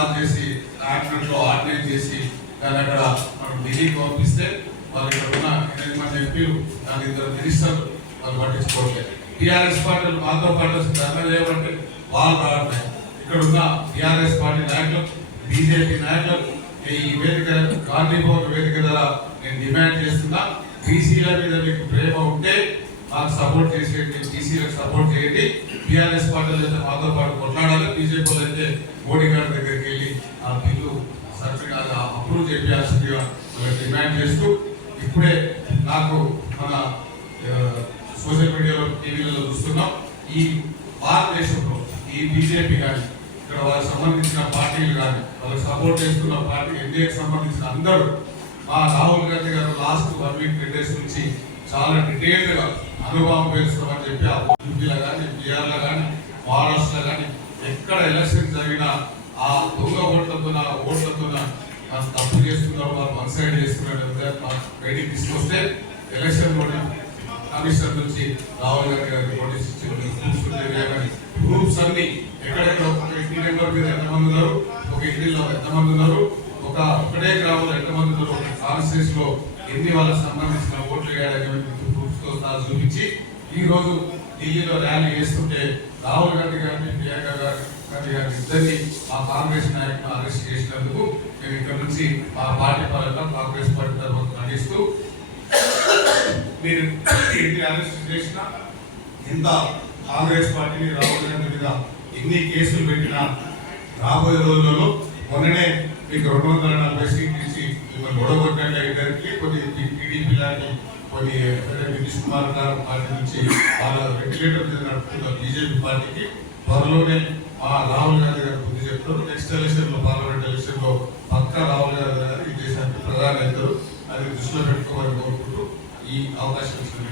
Pass చేసి క్యాబినెట్లో ordinate చేసి దాన్ని అక్కడ మనం ఢిల్లీకి పంపిస్తే వాళ్ళు ఇక్కడ ఉన్న 8 మంది ఎంపీలు దాని 2 మినిస్టర్లు వాళ్ళు పట్టించుకోవట్లేదు. టీఆర్ఎస్ పార్టీలు మాతో పాటు ధర్నా చేయబట్టి వాళ్ళు రావట్లేదు. ఇక్కడ ఉన్న టీఆర్ఎస్ పార్టీ నాయకులు, బీజేపీ నాయకులు ఈ వేదిక గాంధీ భవన్ వేదిక ద్వారా నేను డిమాండ్ చేస్తున్నా, బీసీల మీద మీకు ప్రేమ ఉంటే మాకు సపోర్ట్ చేసేయండి, బీసీలకు సపోర్ట్ చేయండి. టీఆర్ఎస్ పార్టీలు అయితే మాతో పాటు కొట్లాడాలి, బీజేపీ అయితే మోడీ గారి దగ్గరికి వెళ్ళి ఆ బిల్లు సర్టిఫికేట్ అప్రూవ్ చేయాల్సిందిగా డిమాండ్ చేస్తూ, ఇప్పుడే నాకు మన సోషల్ మీడియాలో టీవీలలో చూస్తున్నాం, ఈ భారతదేశంలో ఈ బీజేపీ కానీ ఇక్కడ వాళ్ళకి సంబంధించిన పార్టీలు కానీ వాళ్ళకి సపోర్ట్ చేస్తున్న పార్టీ ఎన్డీఏకి సంబంధించిన అందరూ మా రాహుల్ గాంధీ గారు లాస్ట్ 1 వీక్ 10 డేస్ నుంచి చాలా డీటెయిల్డ్గా అనుభవం పేరుస్తామని చెప్పి ఆ యూపీలో కానీ బీహార్లో కానీ మహారాష్ట్రలో కానీ ఎక్కడ ఎలక్షన్ జరిగినా ఆ దొంగ ఓట్లతో తప్పు చేస్తున్నారు, వాళ్ళు 1 సైడ్ చేస్తున్నారు బయటికి తీసుకొస్తే ఎలక్షన్ కమిషన్ నుంచి రాహుల్ గాంధీ గారికి నోటీస్ ఇచ్చి గ్రూప్స్ అన్ని ఎక్కడెక్కడ ఒక ఇంటి నెంబర్ మీద ఎంతమంది ఉన్నారు, ఒక ఇంటిలో ఎంతమంది ఉన్నారు, ఒకటే గ్రామంలో ఎంతమంది ఉన్నారు, ఒక కాన్స్టిట్యూన్స్ లో ఎన్ని వాళ్ళకి సంబంధించిన ఓట్లు వేయడానికి గ్రూప్స్ తో చూపించి ఈ రోజు ఢిల్లీలో ర్యాలీ చేస్తుంటే రాహుల్ గాంధీ గారిని ప్రియాంక గాంధీ గారిని ఇద్దరిని ఆ కాంగ్రెస్ నాయకులను అరెస్ట్ చేసినందుకు మేము ఇక్కడ నుంచి ఆ పార్టీ పరంగా కాంగ్రెస్ పార్టీ తరఫున ఖండిస్తూ, మీరు అరెస్ట్ చేసిన ఎంత కాంగ్రెస్ పార్టీని రాహుల్ గాంధీ మీద ఎన్ని కేసులు పెట్టినా రాబోయే రోజులలో మొన్ననే మీకు 240 సీట్లు ఇచ్చి మిమ్మల్ని గొడవగొట్టినట్లే ఇద్దరికి కొన్ని టీడీపీ లాంటి కొన్ని నితీష్ కుమార్ గారు పార్టీ నుంచి వాళ్ళ వెంటిలేటర్ మీద నడుపుతున్న బీజేపీ పార్టీకి త్వరలోనే రాహుల్ గాంధీ గారు బుద్ధి చెప్తారు. నెక్స్ట్ ఎలక్షన్ లో పార్లమెంట్ ఎలక్షన్ లో పక్కా రాహుల్ గాంధీ గారు ఈ దేశానికి ప్రధాని అవుతారు. అది దృష్టిలో పెట్టుకోవాలని కోరుకుంటూ ఈ అవకాశం ఇచ్చిన